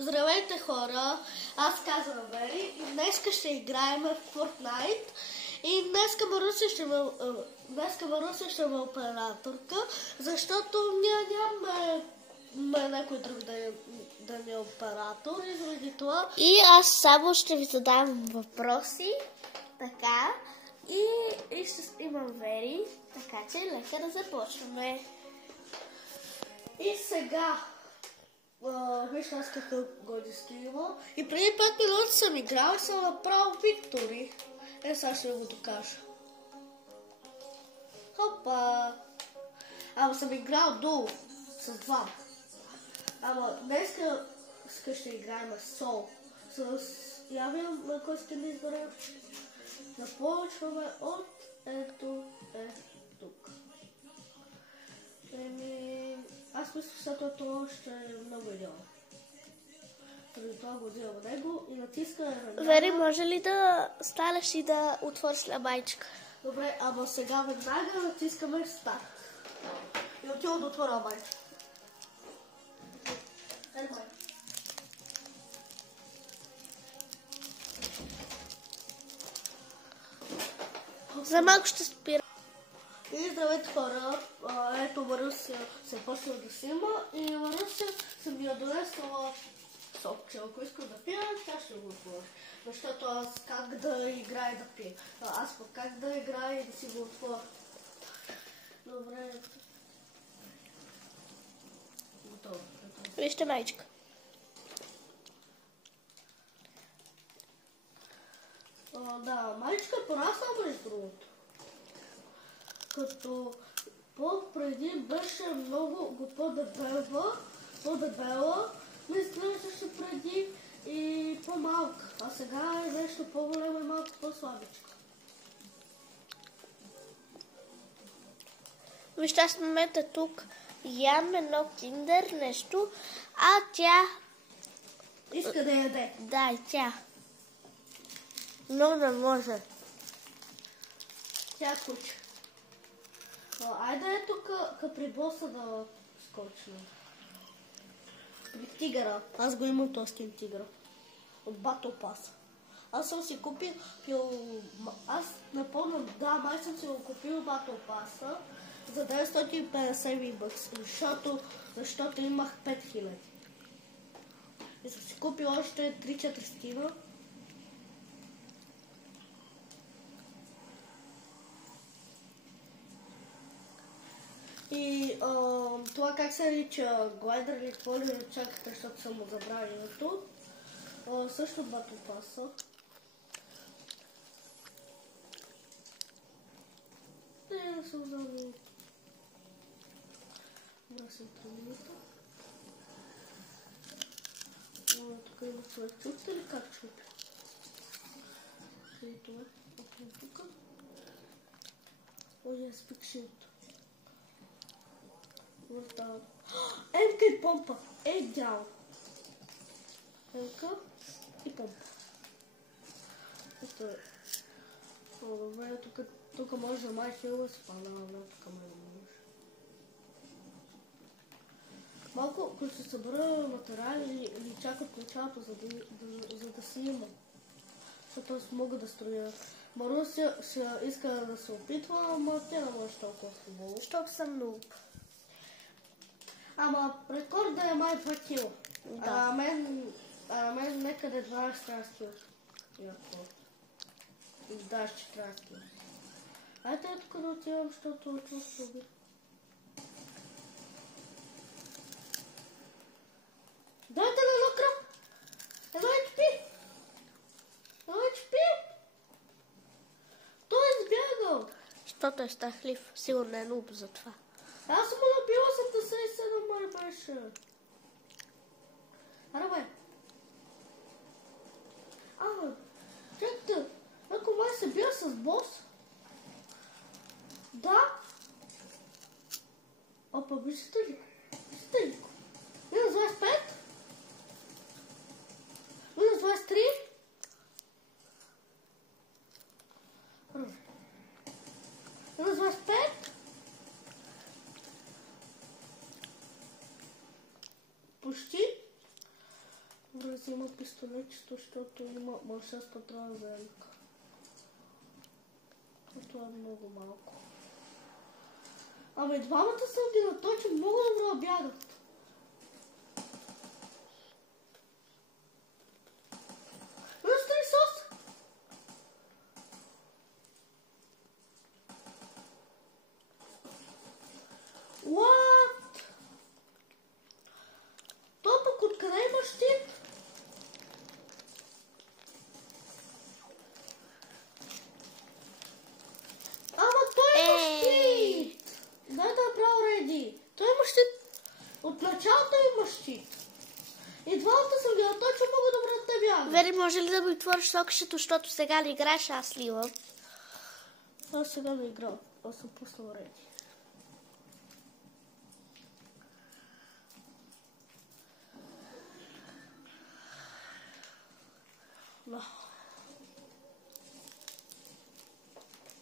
Здравейте хора, аз казвам Вери и днес ще играем в Fortnite и днеска Маруся ще ме операторка, защото ние нямаме някой друг да ни е оператор и заради това. И аз само ще ви задам въпроси, така, и ще имам Вери, така че нека да започваме. И сега, виж аз какъв годиски има. И преди 5 минути съм играл и съм направил Виктори. Сега ще го докажа. Хопа! Ама съм играл долу с 2. Ама днес ще играем с Сол. Я видим на кой сте да изберем. Започваме от ето тук. Аз мисля, защото това ще е много идеално. Преди това го взимам него и натискаме веднага. Вери, може ли да станеш и да отвориш лабайчика? Добре, ама сега веднага натискаме старт. И отивам да отворя лабайчика. За малко ще спира. И здравейте хора, ето Маруся се почва да снима и Маруся съм я донесла сопче. Ако искам да пия, тя ще го отвори. Защото аз как да играя и да пия. Аз пък как да играя и да си го отворя. Добре. Готово. Вижте майчика. Да, майчика порасна между другото. Като по-преди беше много по-дебела, не изглеждаше преди и по-малка, а сега е нещо по-голямо и малко по-слабичка. Вижте, аз в момента тук ям едно киндер нещо, а тя... Иска да яде. Да, и тя. Но не може. Тя куча. Айде е тук при боса да скочим. При тигъра. Аз го имам този скин тигъра. От Battle Pass. Аз съм си купил... Аз напълно, да, май съм си го купил Battle Pass за 950 V-Bucks, защото имах 5000. И съм си купил още 3-4 скина. И това как се нарича глайдър или какво ли чакате, защото съм го забравил името. Също Battle Pass. Не съм забравил. Брасим тръмината. Тук има човек. Чупите ли как чупи? И това. Тук. Yes, big shield. Емка и помпа. Дял. Емка и помпа. Ето е. Добре, тук може да май хила спана, но тук май не може. Малко, ако ще събера материали или чак от началото, за да си има. Защото аз мога да строя. Маруся ще иска да се опитва, ама тя не може толкова хубаво. Защото съм нуб. Ама рекорд да е май 2 кила. Да. А мен некъде 12-13 кила. Да, 14 кила. Айде тук да отивам, защото чувам се уби. Дайте на едно кръв! Едно HP! Той е избягал! Защото е страхлив. Сигурно е нуб за това. Аз съм му набила 87, май беше. Аре бе. Чакайте. Ако май се бия с бос. Да. Опа, виждате ли? Виждате ли? Минус 25. Минус 23. Минус 25. Почти. Взима пистолетчето, защото има 6 патрона за елка. Това е много малко. Ами двамата съм ги наточил, много добро бягат. Разтри сос! What? То пък откъде има щит? Ама той има щит! Дай да направо реди. Той има щит. От началото има щит. И двамата съм ги наточил много добре да те бягат. Вери, може ли да ми отвориш сокчето, защото сега не играеш, аз ли имам? Аз сега не играм. Аз съм пуснал реди. No.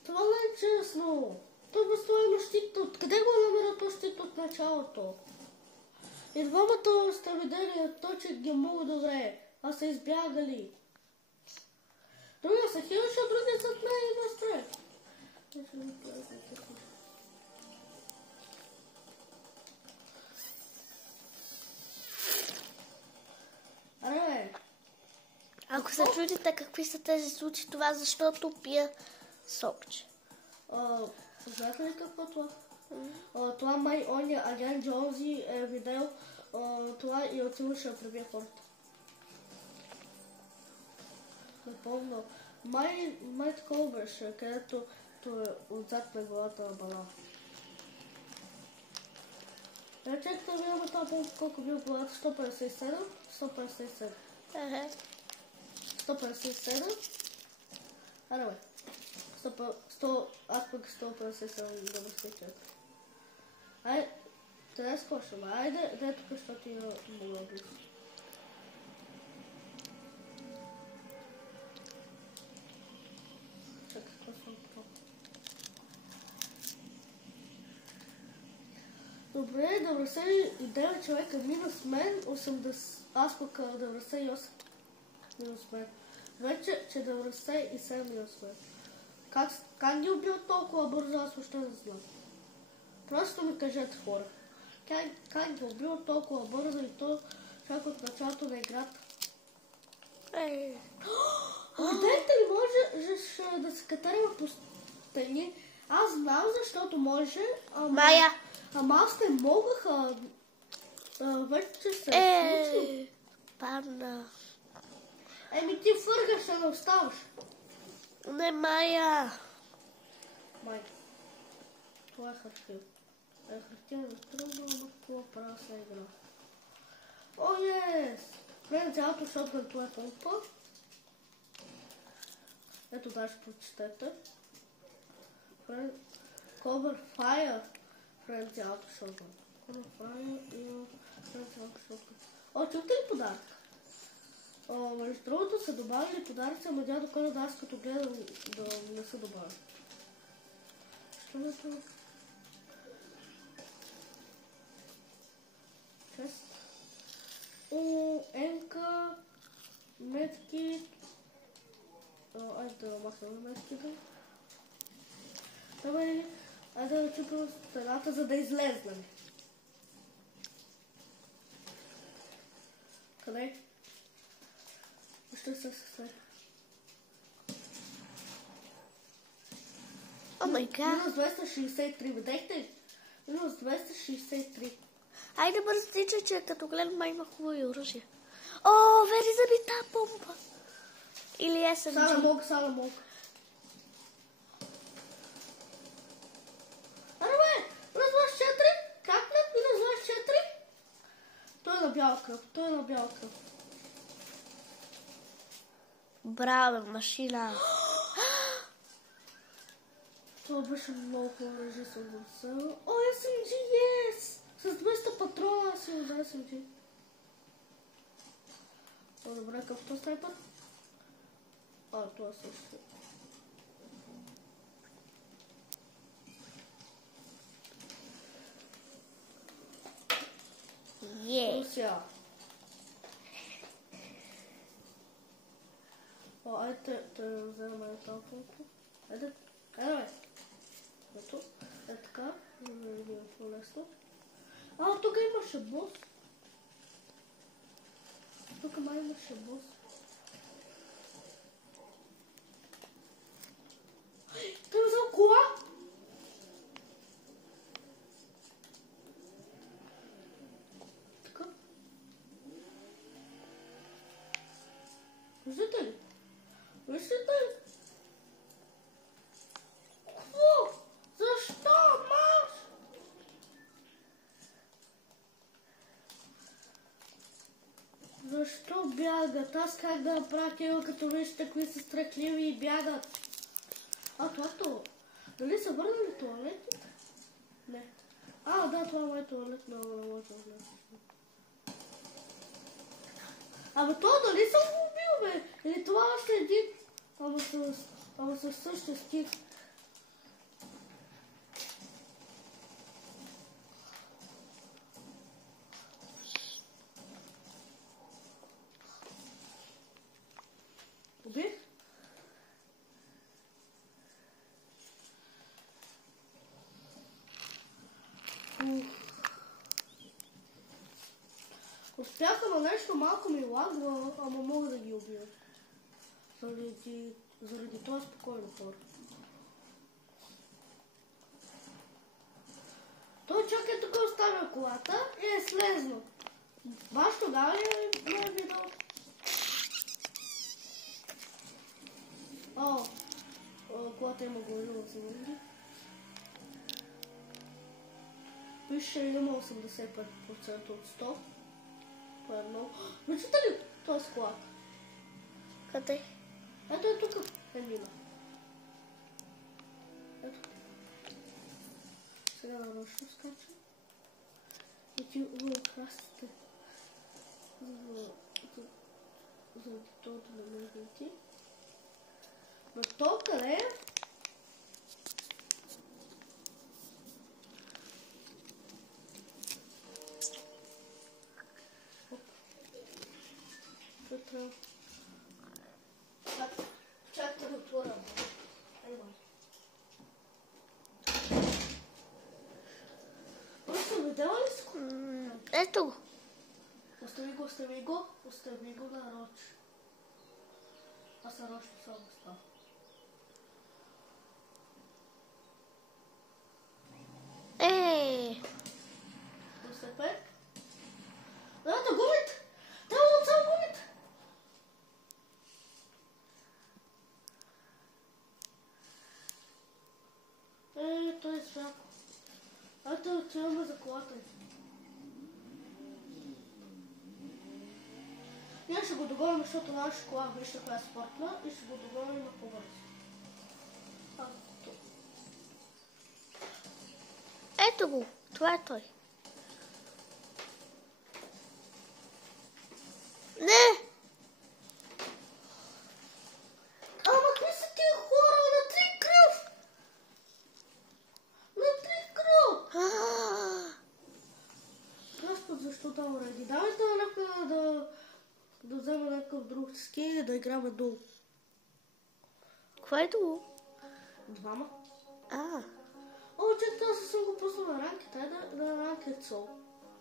Това не е честно. Той без това има щит. Откъде го намеря този щит от началото? И двамата сте видели, точи ги много добре. А са избягали. Другия се хилеше, а другия зад мен и настрой. Аре, Ако се чудите какви са тези случаи, това защото пия сокче. знаете ли какво това? Това май оня Агент Джонзи е видел това и отива ще пребие хората. Не помня. Май такова беше, където той е отзад на главата на бала. Чакайте да видим това помня колко бил главата. 157? 157. 157. Аре бе. 100, аз пък 157 да ме стечат. Айде, трябва да скочим. Айде, дай тук, защото има много близо. Чакай, какво съм това? Добре, 99 човека минус мен, 80, аз пък 98 минус мен. Вече 97 минус мен. Как ги убил толкова бързо, аз още не знам. Просто ми кажете хора. Как ги убил толкова бързо и то чак от началото на играта? Видете ли, можеш да се катерим в пустини? Аз знам, защото може. Майя! Ама аз не могах. Вече се случило. Падна. Еми ти фъргаш, а не оставаш. Не, Майя! Май. Това е хартия. Хартия за трудно, но това права се игра. О, ес! Гледам цялото шотган, това е помпа. Ето даже прочетете. Cover Fire. Гледам цялото шотган. Cover Fire и гледам цялото шотган. О, чухте ли подарък? Между другото са добавили подаръци, ама дядо Коля да аз като гледам да не са добавили. Що не това? Чест. Енка, медкит. Айде да махнем медкита. Давай, айде да чупим стената, за да излезнем. Къде? Ще се след. О май гад! Минус 263, видяхте ли? Минус 263. Айде бързо тичай, че като гледам май има хубави оръжия. О, вери забита помпа! Или SMG? Сала мога. Аре бе, минус 24? Как не? Минус 24? Той е на бяла кръв, Браво, машина! Това беше много хубаво оръжие, съм го взела. О, SMG, yes! С 200 патрона си от SMG. О, добре, какъв то снайпър? Това също. Е! Русия. Айде да вземем толкова. Айде, бе. Ето, така, за да видим по-лесно. Тук имаше бос. Тук май имаше бос. Той взел кола! Така. Виждате ли? Виждате ли? Какво? Защо, маш? Защо бягат? Аз как да направя такива, като вижте, какви са страхливи и бягат? Това е това. Дали са върнали туалетите? Не. Да, това е туалет на лъжа. Това дали съм го убил, бе? Или това още един? Ама със същия стих. Убих? Успяха, но нещо малко ми лагва, ама мога да ги убия. Заради това спокойно хора. Той чак е тук оставя колата и е слезнал. Баш тогава ли е видео? Колата има горила за върги. Пише има 85% от 100. Това е много. Виждате ли този склад? Къде? Ето е тук. Мина. Ето. Сега нарочно скачам. И ти украсите. За това да не може да ти. Но то къде е? Чакай да отворя. Видела ли си го? Ето го. Остави го на Роч. Аз на Роч не съм става. Пет. Да губите! Трябва да отсам губите! Той е свяко. Ето отиваме за колата. Ние ще го догоним, защото наша кола вижте коя е спортна и ще го догоним на по-бързо. Ето го. Това е той. Не! Ама какви са тия хора? На три кръв! На три кръв! Господи, защо да уреди? Давайте да взема някакъв друг ски и да играме долу. Какво е долу? Двама. Чакай, аз съм го пуснал на ранкет. Айде на ранкет сол.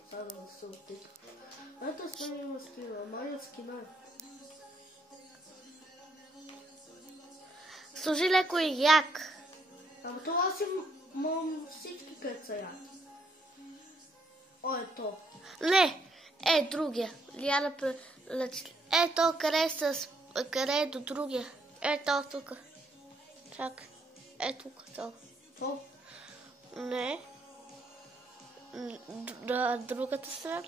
Сега да се оттика. Ето с мен има скина. Маният скина е. Служи леко и як. Ама това аз имам всички където са як. То. Не, другия. Ето къде е до другия. Ето тук. Чакай. Тук. То. Не. На другата страна.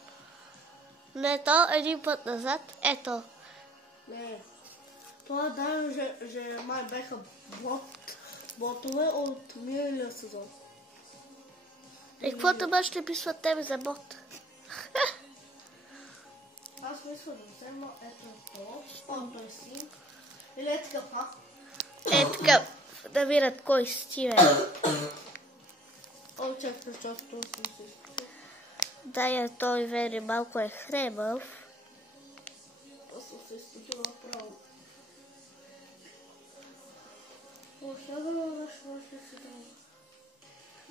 Не, то един път назад. Ето. Не. Това даже май беха ботове от миналия сезон. Каквото баш ще писва тебе за бот? Аз мисля да взема той си. Или е такъв, така, да видят кой си е. Чакай, това съм си. Да, той вери малко е хребъв. Аз съм се източил направо. Може да си друго.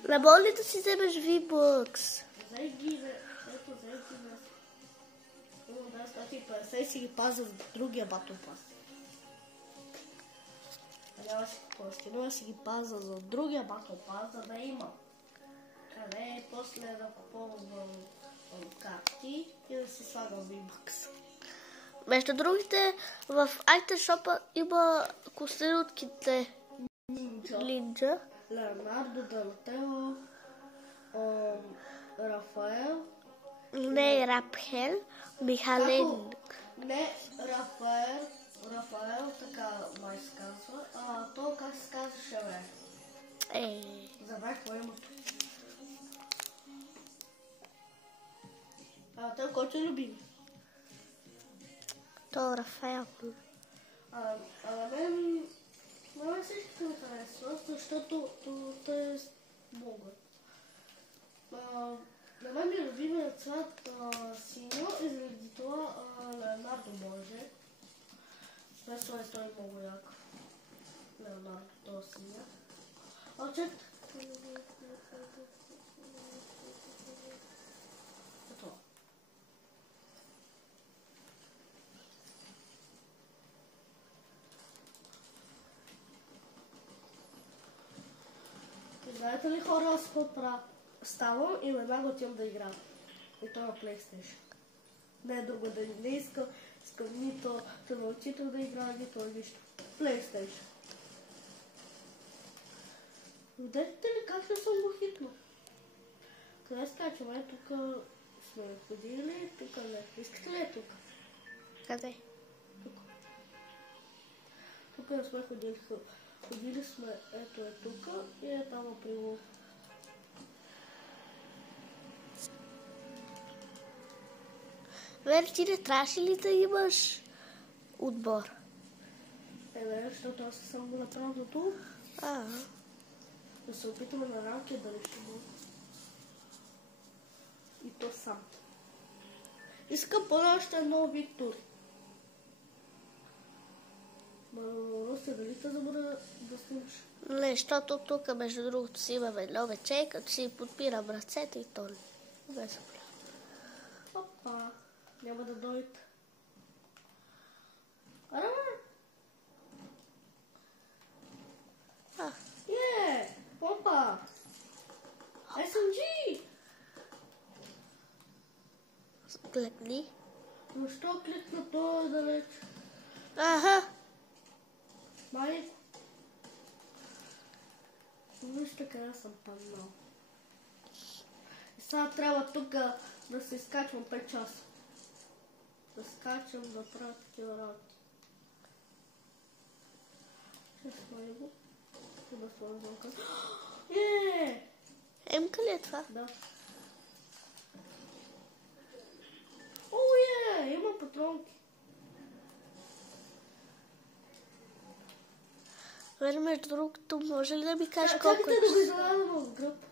Не може ли да си вземеш V-Bucks? Взей ги, бе. Ето, взей ги нас. Имам 950 и си ги пазя за другия Battle Pass. Няма си какво ще, но си ги пазя за другия Battle Pass, за да има. Къде после да купувам карти и да си слагам V-Bucks. Между другите, в Item Shop има костюми от ките. Нинджа. Леонардо, Донателло, Рафаел. Не Рапхел, Михален. Не Рафаел, така май се казва. То как се казваше, бе? Забрах по името. Той който е любим? То Рафаел. На мен всички ми харесва, защото той е могър. На мен ми е любимият цвят синьо и заради това Леонардо може. Смесъл е той много як. Леонардо, това синя. Чек. Ето. Знаете ли хора, аз какво правя? Ставам и веднага отивам да играм. И това на PlayStation. Не е друго да не искам нито да научите да играя, нито нищо. PlayStation. Видите ли как не съм го хитнал? Къде скачаме? Тук сме ходили, тук не. Искате ли тук? Къде? Тук. Тук не сме ходили. Ходили сме, ето е тук и е там при лов. Вери, ти не трябваше ли да имаш отбор? Не, защото аз съм го направил до тук. Да се опитаме на рамки дали ще го. И то сам. Искам поне още едно Виктор. Роси, дали те забравя да снимаш? Не, защото тук, между другото, си имаме нове чей, като си подпирам ръцете и то не. Без проблем. Опа, няма да дойде. Араме! Опа! SMG! Клекни. Но що кликна това далеч? Майко. Вижте къде съм паднал. И сега трябва тук да се изкачвам 5 часа. Да скачам, да правя такива работи. Ще сложи го. Да сложи звънка. Емка ли е това? Да. Има патронки. Вери, между другото, може ли да ми кажеш колко Чакайте да го излагам в гръб.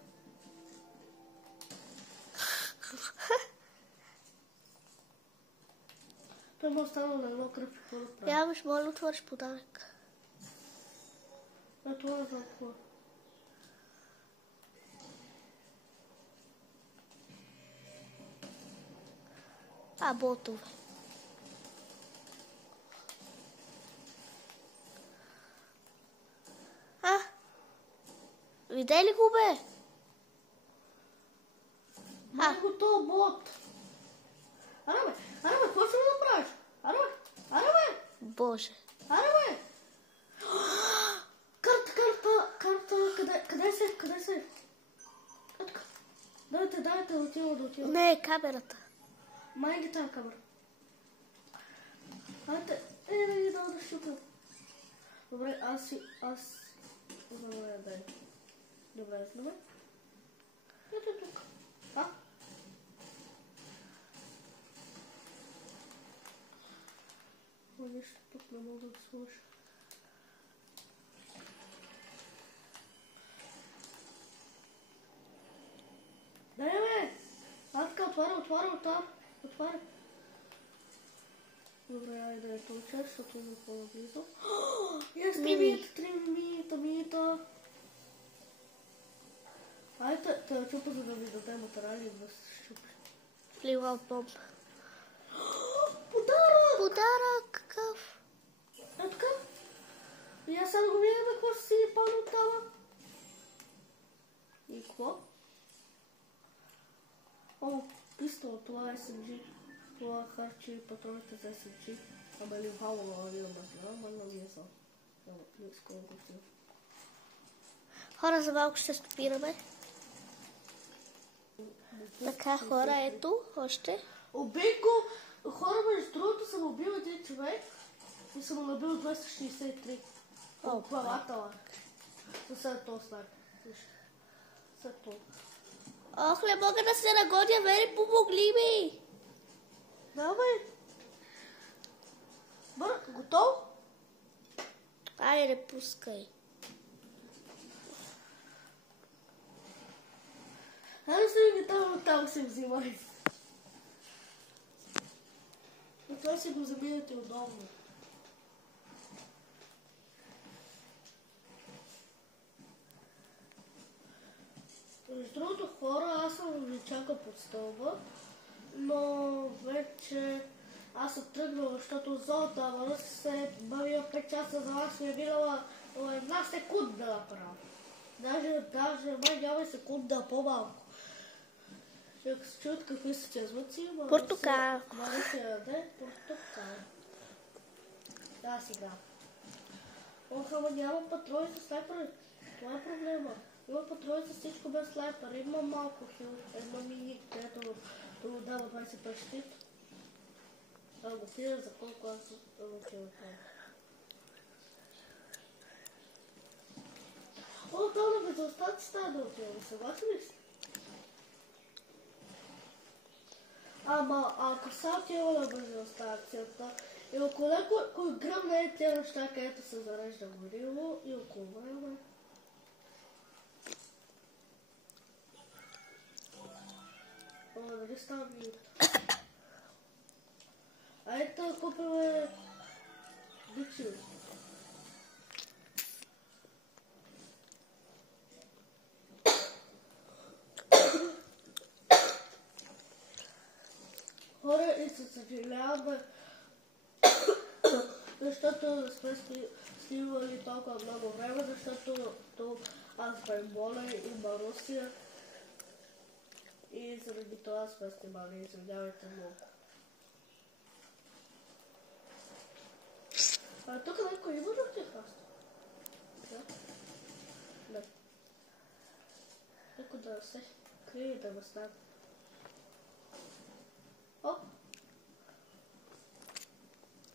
Той му останал на едно кръв и какво да прави. Ямаш, моля, отвориш подарък. Това е за какво. Ботове. Видей ли го, бе? Майко, то бот. Арабе, какво ще да направиш? Арабе. Боже. Арабе. Карта, къде се? Дайте, отива. Не, камерата. Май ги тази камера. Дайте, да щупим. Добре, аз... Добре, дай. Добре. Ето тук. Нищо тук не мога да слуша. Дай, бе! Атка, отваря. Добре, айде да толча, защото има по-наблизо. Yes, 3 минута. Айде, да чупа, за да ви даде материали и да се щупи. Фливал бомб. Подарък! Подарък, какъв? Е така? И аз сега го видя какво си пълно там. И какво? О, пистол, това е SMG. Това харчи патроните за SMG. Ама ли хало, има материал, ама не е са. Скоро го си. Хора, за малко ще стопираме. Така, хора, ето, още. Убей го! Хора, между другото съм убил един човек и съм му набил 263. От плавателя. След това снайпер. След това. Ох, не мога да се нагодя, Вери, помогли ми! Давай! Бър, готов? Айде, не пускай. Айде се ми там се взимай. И това си го забидате удобно. Между другото, хора, аз съм ви чака под стълба, но вече аз съм тръгнала, защото зоната върна се бавила 5 часа, за вас ми е била една секунда да направя. Даже май няма секунда, по-малко. Ако се чуят какви са тези звуци, Портокал. Мога се яде портокал. Да, сега. Ох, ама няма патрони с снайпер. Това е проблема. Има патрони с всичко без снайпер. Има малко хил. Едно мини, където да му дава 25 щит. А го тира за колко аз го тира това. О, това на безостатъци да отиваме. Съгласен ли си? Ама ако са отива на бензиностанцията и около някой гръмне е тия неща, където се зарежда гориво и около време. О, дали става минута? Айде да купиме бичил. Хора, и се съжаляваме, защото не сме снимали толкова много време, защото аз бях болен, има Русия и заради това сме снимали. Извинявайте много. А тук някой има да ти хаста? Да? Не. Някой да се крие да ме снага. Оп!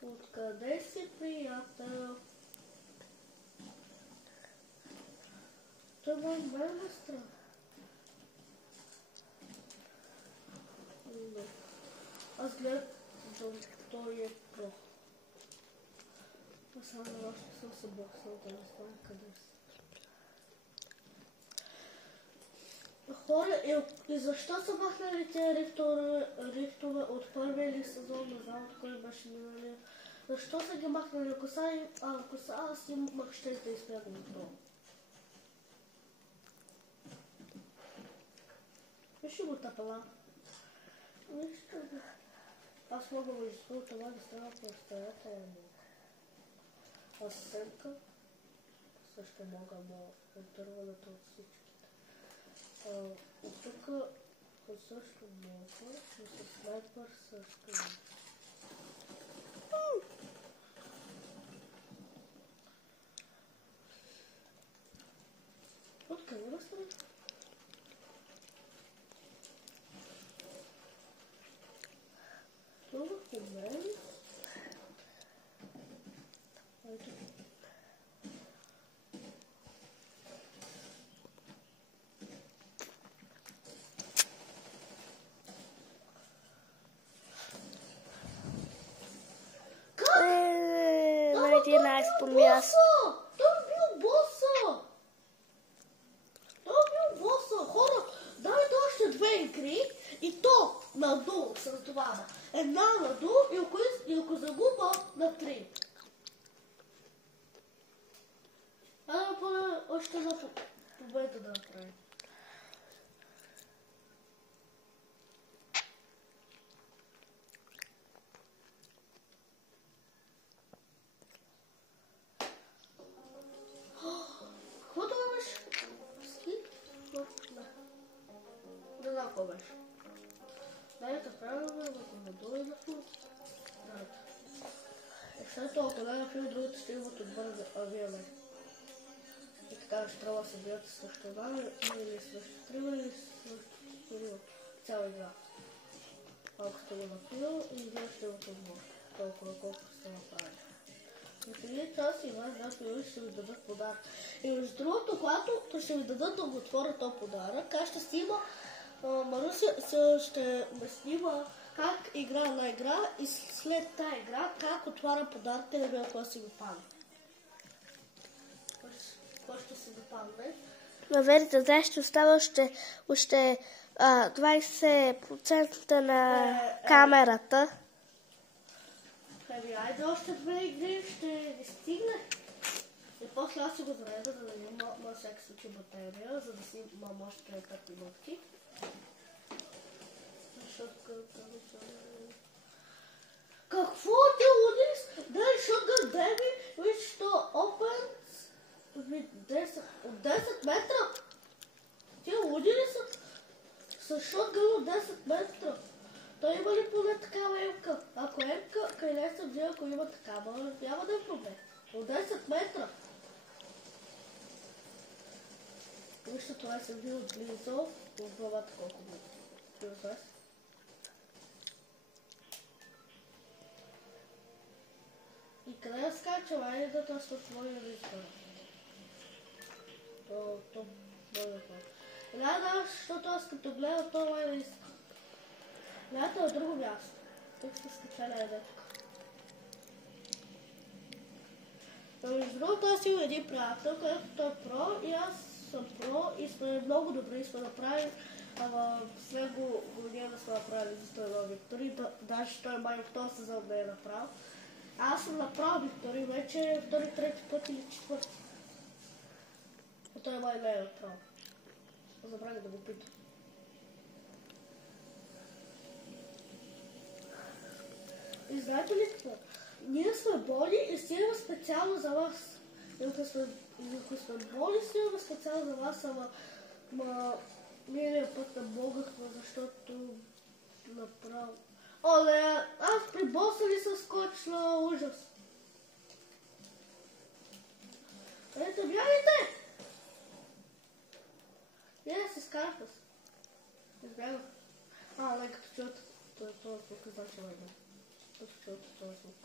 Откъде си, приятел? Това мен е страх. Не. Аз гледам, той е про. Аз само още съм се боксал да не знам къде си. Хора, и защо са махнали тези рифтове от първия ли сезон, не знам от кой беше миналия? Защо са ги махнали? Ако са аз имах ще да изпягам това. Виж го тапала. Нищо. Аз мога да изпълня това да става по-стоятелно. Аз семка също мога да отърването от всички. От тук също мога, но с снайпер също мога. Откъде ме стане? Това по мен? Ето. По място. Той бил боса! Хора, дайте още 2 игри и то надолу с това. Една надолу и ако загуба на 3. Поне още една победа да направим. Какво това беше? Ски? Не знам какво беше. Дайте правилно, ако не дойде да фу. След това тогава фил другата ще имат отбър за авиаме. И така ще трябва да се бият срещу една или срещу трима или срещу трима. Цяла игра. Малко сте го напил и вие ще имат отбор. Толкова колкото сте направили. На 3 часа и вас да ще ви дадат подарък. И между другото, когато ще ви дадат да го отворя този подарък, аз ще снима, Маруся ще ме снима как игра на игра и след тази игра как отваря подаръките да видя кога си го падне. Кой ще си го падне? Верите, днес ще остава още 20% на камерата. Айде още 2 игри ще ви стигне. И после аз си го зареда, да има всеки случай батерия, за да си имам още 5 минутки. Какво ти лудиш? Дай shotgun baby, which to opens от 10 метра? Ти луди ли са? С shotgun от 10 метра. Той има ли поне такава емка? Ако емка, къде съм взел, ако има такава, няма да е проблем. От 10 метра. Вижте, това съм бил близо, от главата колко близо. И къде да скачам? Айде да това с твоя рискър. То бъде това. Да, защото аз като гледам това е риск. Гледате от друго място. Тук ще скачали айде тук. Но между другото аз имам един приятел, където той е про и аз съм про и сме много добри, сме направили, ама с него ние да сме направили за това Виктори, даже той май в този сезон не е направил. Аз съм направил Виктори вече втори, трети път или четвърти. А той май не е направил. Забравих да го питам. И знаете ли какво? Ние сме боли и снимаме специално за вас. И ако сме боли, снимаме специално за вас, ама миналия път не могахме, защото направо... Оле, аз при боса ли съм скочила, ужас. Ето, бягайте! Не, се скарта се. Избягах. Не, като чуят, това звук значи лайда. Като чуят този звук.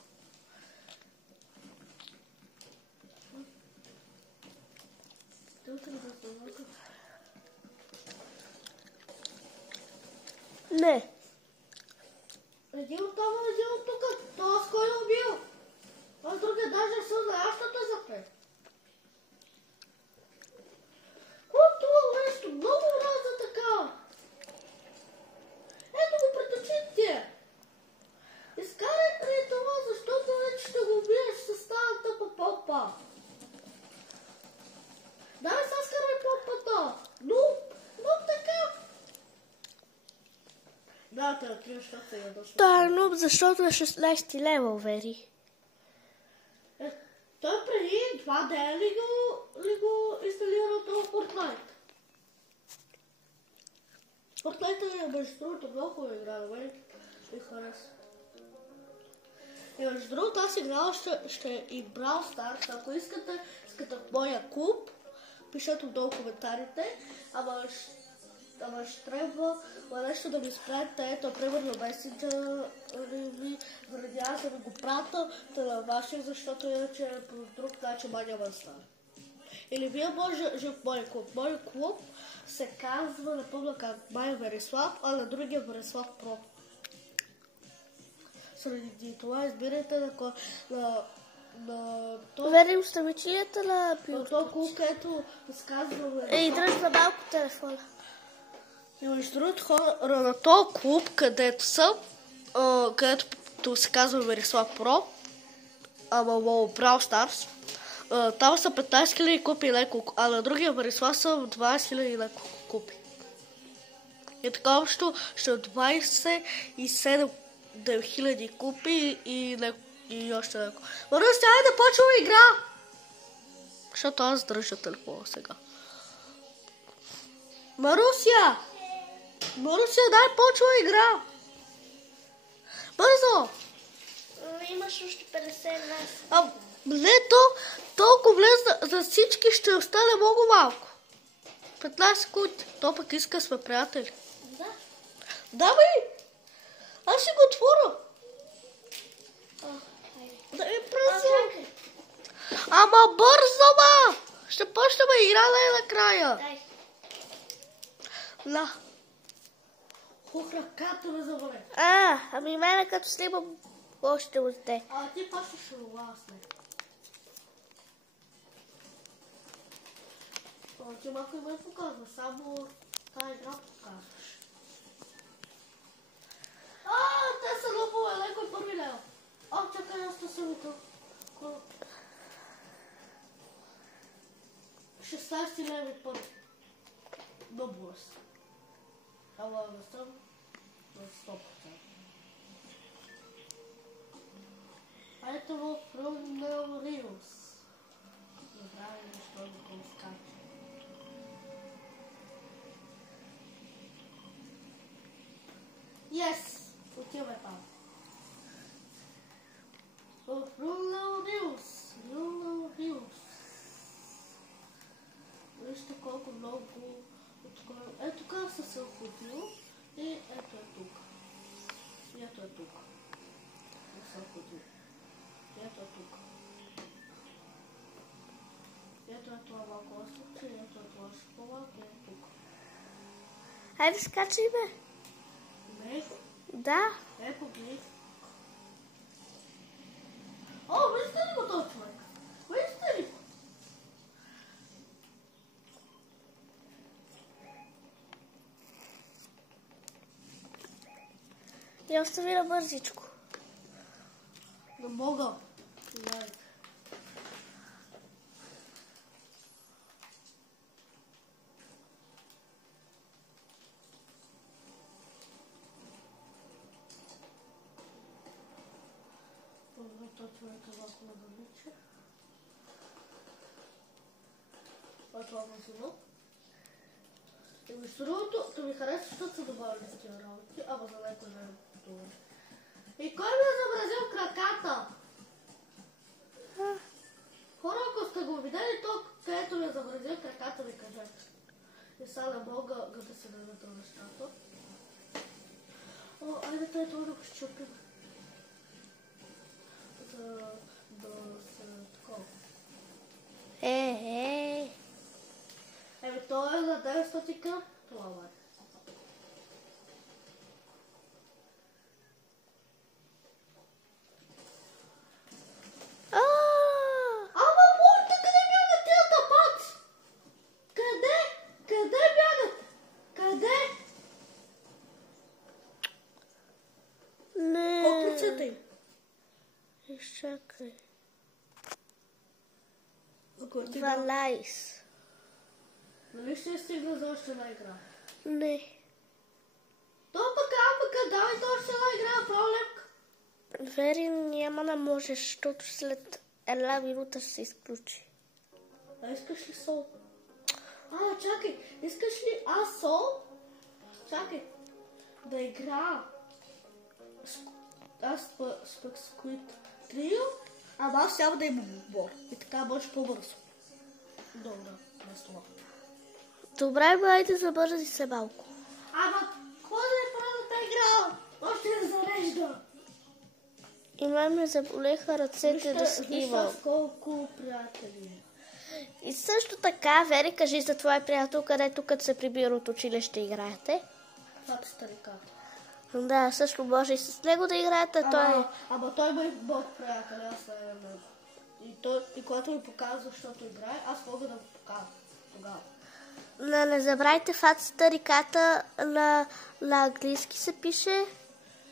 Тълка ли да се звука? Не. Един от това, един от тук. Това с кой е убил? Аз другия даже не съм знаел, защото е запред. Това нещо много мраза така. Ето го пред очите. Изкарайте ли това, защото вече ще го убиеш с тази тъпа попа. Дай сега скарай попата. Но така. Да, те откриваш, защото се ядош. Той е нуб, защото е 16 левел, Вери. Той преди 2 дена ли го инсталира това Fortnite? Fortnite е между другото много хубава игра, да мен ми хареса. И между другото аз играла ще и Brawl Stars, ако искате в моя клуб, пишете долу коментарите, ама ще трябва нещо да ми спрете, ето, примерно месенджера ви, заради аз да ви го прата на вашия, защото иначе по друг начин няма да стане. Или вие може да в моя клуб. Моя клуб се казва, не помня как, Майя Верислав, а на другия Верислав Про. Среди това избирайте на Верим ставичията на на този клуб, където изказваме... Ей, дръж за малко телефона. И между другото хора на този клуб, където който се казва Верислав Про, ама в Brawl Stars. Там са 15 000 купи леко, а на другия Верислав са 20 000 леко купи. И така общо ще 27 000 купи и още леко. Маруся, айде да почваме игра! Защото аз държа телефона сега. Маруся! Маруся, дай почва игра! Бързо! Имаш още 50 нас. Не, толкова влез за всички ще остане много малко. 15 секунди. То пък иска сме приятели. Да. Да, бе! Аз ще го отворя. Да ми пръси. Ама бързо, ма! Ще почнем игра накрая. Дай. Да. Хух, ръката ме завале. Ами мене като снимам още отде. Ти почваш власне. Ти малко ме показва, само тази игра показваш. Те са лъпове, леко и първи лева. Чакай, аз да съм и тук. 16 лева и първи. Много бърз. Ама да съм на 100%. Ето в Runel Reels. Забравя защо да го скача. Yes! Отиваме там. В Runel Reels. Runel Reels. Вижте колко много отскоро. Ето как съм се отходил. И ето е тук. И ето е тук. Не съм отходил. И ето е тук. И ето е това малко остръче. И ето е това школа. И ето тук. Хайде скачай, бе. Не. Да. Поглед. Виждате ли го този човек? Виждате ли го? Я остави на бързичко. Не мога. Това човека малко ме замича. Това магазино. И между другото, то ми хареса, защото са добавили с тия работи, ама за леко време това. И кой ми е замразил краката? Хора, ако сте го видели, то където ми е замразил краката, ми кажете. И сега не мога да се дадете нещата. Айде той да го щупим. Да се такова. То е на 900к. Това е. Ама моите, къде бягат тия тапаци? Къде бягат? Къде? Не. Копницата им. Изчакай. 12. Нали ще стигна за още една игра? Не. То пък давайте още една игра, проблемка. Вери, няма да можеш, защото след една минута ще се изключи. Искаш ли сол? Чакай, искаш ли аз сол? Чакай, да игра. Аз пък Squid Trio, ама аз няма да имам отбор. И така може по-бързо. Добре, без това. Добре, айде забързи се малко. Ама, какво да е правилната игра? Още не зарежда. И ме заболеха ръцете да снимам. Виж колко приятели. И също така, Вери, кажи за твоя приятел, където като се прибира от училище играете. Това е стариката. Да, също може и с него да играете. Ама той ме бог приятел, аз и когато ми показва, защото играе, аз мога да го покажа тогава. Не забравяйте стариката на английски се пише.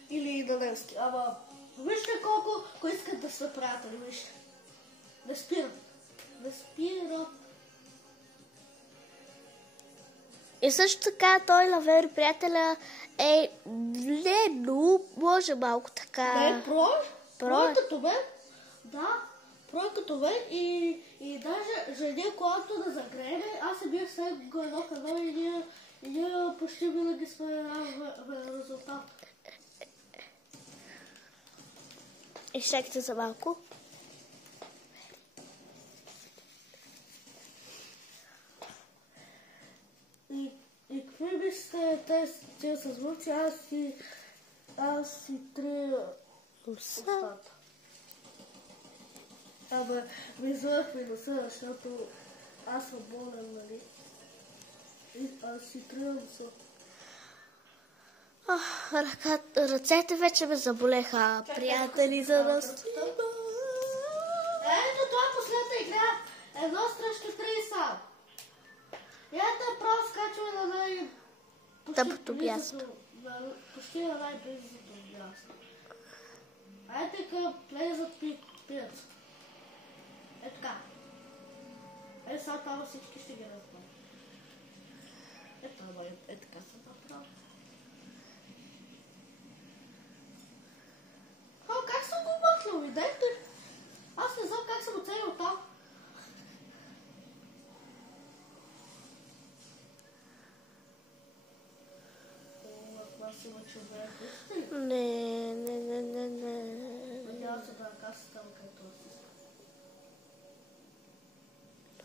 Или на немски, ама Вижте колко искат да са приятели, вижте. Не спират. Не спират. И също така той Лавери приятеля е не нуб, може малко така. Не, прой като мен. Да, прой като мен и даже жени, когато да загрене, аз се бях след го едно в едно и ние почти винаги сме в резултат. И чакайте за малко. И какви би сте тези съзвучи? Аз си три устата. Абе, ми извърх ми носа, защото аз съм болен, нали? И аз си три носа. Ръцете вече ме заболеха, приятели, за да снима. Ето, това е последната игра. 1-3 са. И ето право скачваме на Тъпото място. Почти на най-близото място. Ето така влезат пият. Е така. Е сега там всички ще ги разбавят. Ето е така съм направил. Как съм го махнал, видете? Аз не знам как съм оцелил там. Не. Надявам се да каса там като си.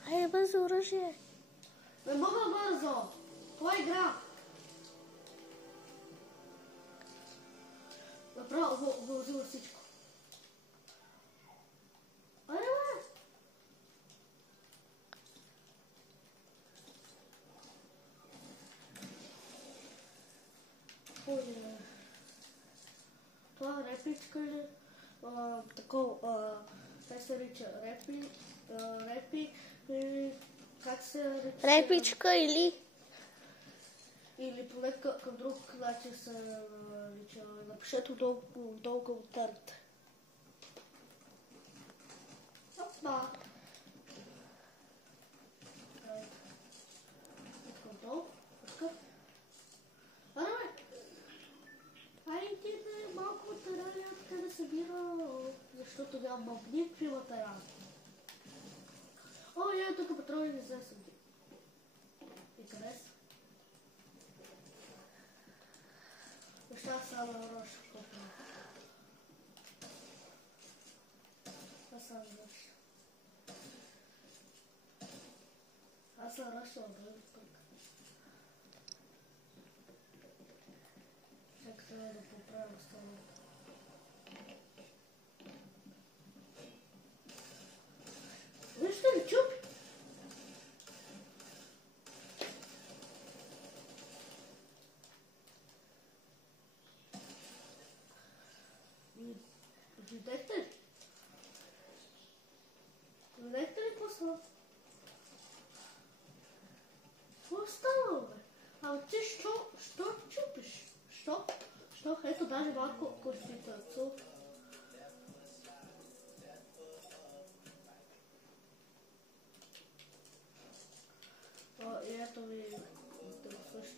Айде бързо оръжие. Не мога бързо. Това е игра. Направо го взима всичко. Айде бе! Това репичка ли? Такова, как се рече? Репи или как се рече? Репичка или? Или поне към друг начин се рече. Напишете долу коментарите. Опа! Искам долу. Такъв. Айде малко материали откъде да събира, защото нямам никакви материали. О, я тук патрони не се съди. И къде са? Неща само на роша, колко. Аз съм роша. Аз съм роша от други пък. Чакай трябва да поправя останалото. Вижте ли чупи? Видехте ли? Видехте ли какво става? Какво става, бе? А ти що чупиш? Що? Ето даже малко конституцию. И ето ви да го свърши.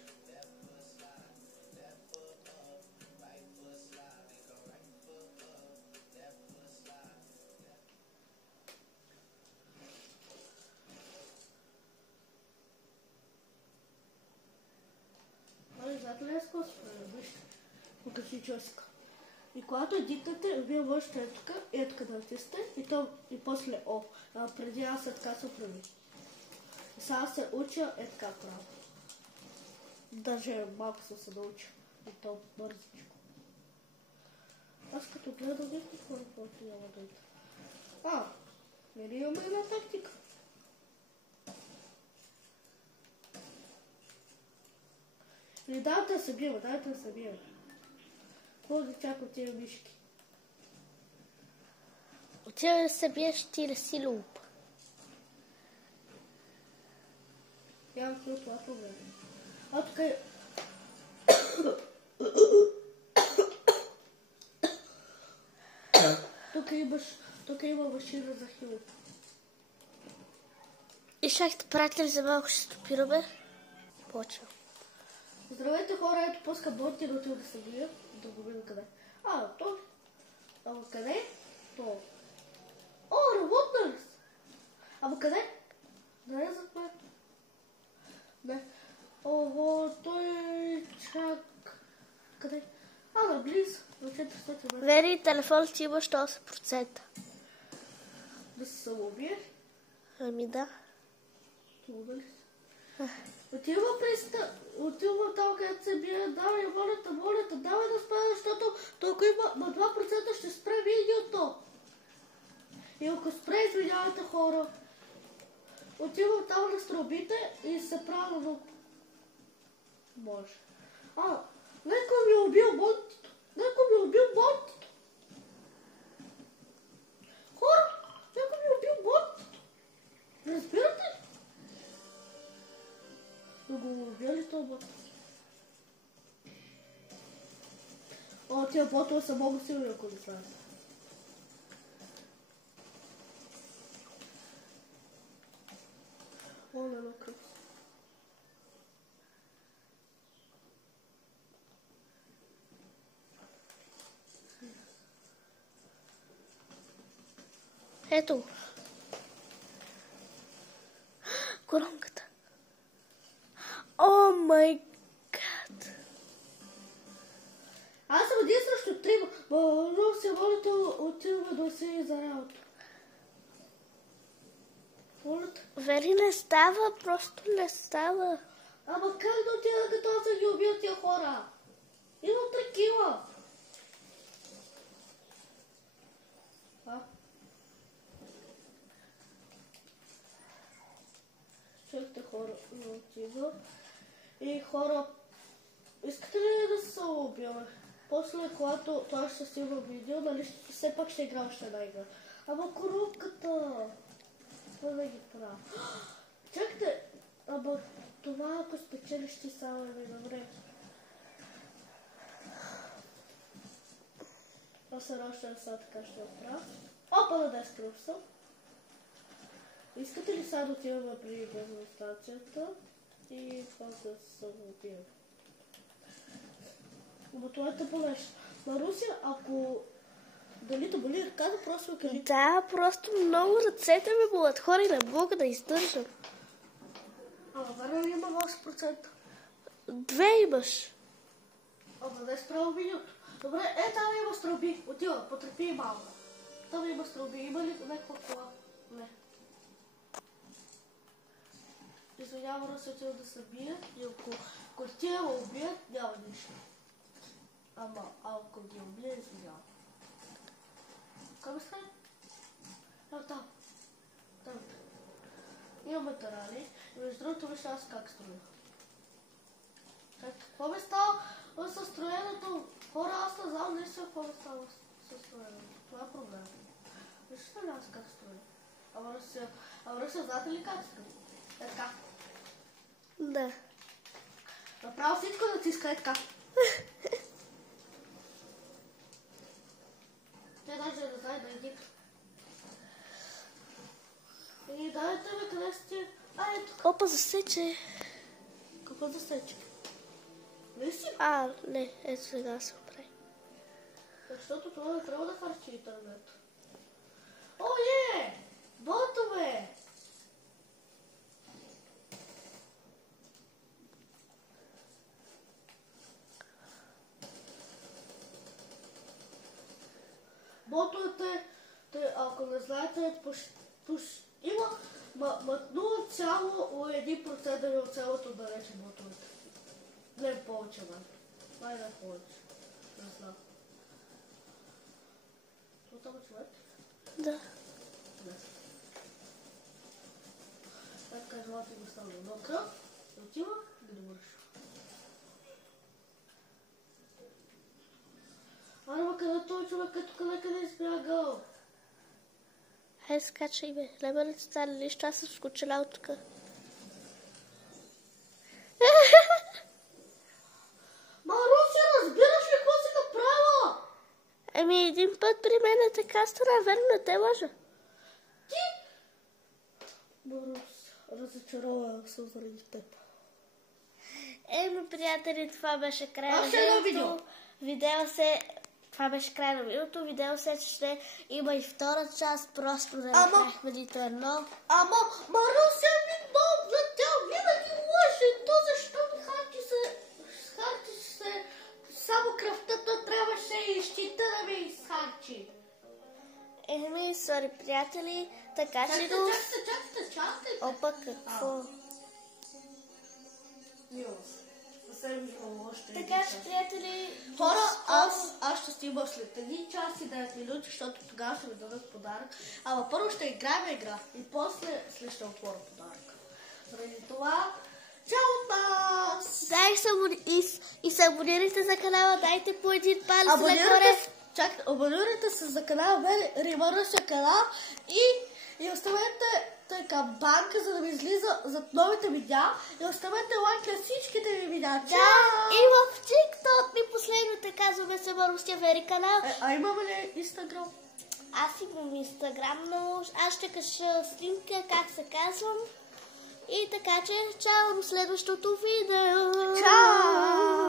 Знаете ли аз какво се прави? Вижте. Покажи чосика. И когато дикате, вие можете тук и тук да натисте и после О. Преди аз така се прави. И сега се уча така право. Даже малко съм се научил. И то бързичко. Аз като гледам вижте какво няма да иде. Нали имаме една тактика? Или дайте да се бием, Какво да чака от тия мишки? Отива да се биеш ти да си луп. Нямам това проблема. Тук е... тук има машина за хил. И шахте, приятели, за малко ще стопираме. Почва. Здравейте хора, ето пуска боти да отива да се бия. Да го видя къде. То. Ама къде? То. О, работна ли? Ама къде? Да не зад мен. Не. Ого, той чак. Къде? Наблизо. На 400 метра. Вери, телефон ти имаш 8%. Да се самоубие? Ами да. Това ли? Отива там, където се бие. Давай, моля те, давай да спре, защото толкова има 2% ще спре видеото. И ако спре, извинявайте хора. Отивам там на стрелбите и се правя на... Може. Некой ми е убил ботито. Хора, некой ми е убил ботито. Разбирате ли? Да го убия ли това бот? Тия ботове са много силни, ако не знаете. Не кръв. Ето. Коронката. О май гад. Аз съм един срещу трима. Но се волите отиваме да си за работа. Вери, не става, просто не става. Ама как да отида, като аз ги убия тия хора? Имам такива. Чакайте хора, не отида. И хора, искате ли да се убиваме? После, когато това ще снимам видео, нали все пак ще играм още една игра. Ама коробката! Това да ги правя. Чакайте, ама това ако спечелиш ти само ми добре. Аз се ращам сега така ще оправя. Опа, на дескръв съм. Искате ли сега да отиваме при газостанцията и това да се убием? Ама това е тъпо нещо. Марусия, ако дали те боли ръката, просто кажи. Да, просто много ръцете ми болят. Хора, и не мога да издържам. Верно ли има 8%? 2 имаш. Да е справо видеото. Добре, там има стълби. Отива, потрепи и малко. Там има стълби. Има ли някаква кола? Не. Извинявам, се отива да се бие и ако тия ме убият, няма нищо. Ама ако ги убие, извинявам. Къде сте? Там. Имаме тарали. И между другото вижте аз как строя. Какво ми става със строенето? Хора, аз не знам наистина какво ми става със строенето. Това е проблем. Вижте ли аз как строя? Ама Русия, знаете ли как строя? Е така. Да. Направо всичко натиска е така. Те даже не знае да иди. И дайте ми къде сте. Ето. Опа, засече. Какво засече? Не си? Не, ето сега се оправи. Защото това не трябва да харчи интернет. Ботове! Ботовете, ако не знаете, има 0,1% от цялото да рече ботовете. Не повече, май да повече. Не знам. Това е човек? Да. Така желата го става едно кръв, отива да довърши. Ама къде той човек, като къде избягал? Хайде, скачай бе. Леба ли ти стане нищо? Аз съм скочила от тук. Русия, разбираш ли какво си направила? Един път при мен е така стана, верно, не те лъжа. Марус, разочарована съм заради теб. Еми, приятели, това беше край на Още едно видео. Това беше край на видеото. Видео се, че ще има и втора част, просто да Ама- направихме нито едно. Ама Маруся е виновна, тя винаги лъже. То защо ми харчи се само кръвта, то трябваше и щита да ми изхарчи. Еми, сори, приятели, така че до... Чакайте. Опа, какво? Съвсем имало още един Така час. че, приятели... Хора, аз ще снимам след един час и 9 минути, защото тогава ще ми дадат подарък. Ама първо ще играем игра и после ще отворя подарък. Заради това, чао от нас! И се абонирайте за канала, дайте по един палец нагоре. Абонирайте се за канала Римаруся канал и оставете камбанка, за да ми излиза зад новите видеа и оставете лайк на всичките ми видеа. Да, Чао! и в TikTok ми последно те казваме се Маруся Вери канал. А имаме ли Инстаграм? Аз имам Инстаграм, но аз ще кажа снимка как се казвам. И така че, чао до следващото видео. Чао!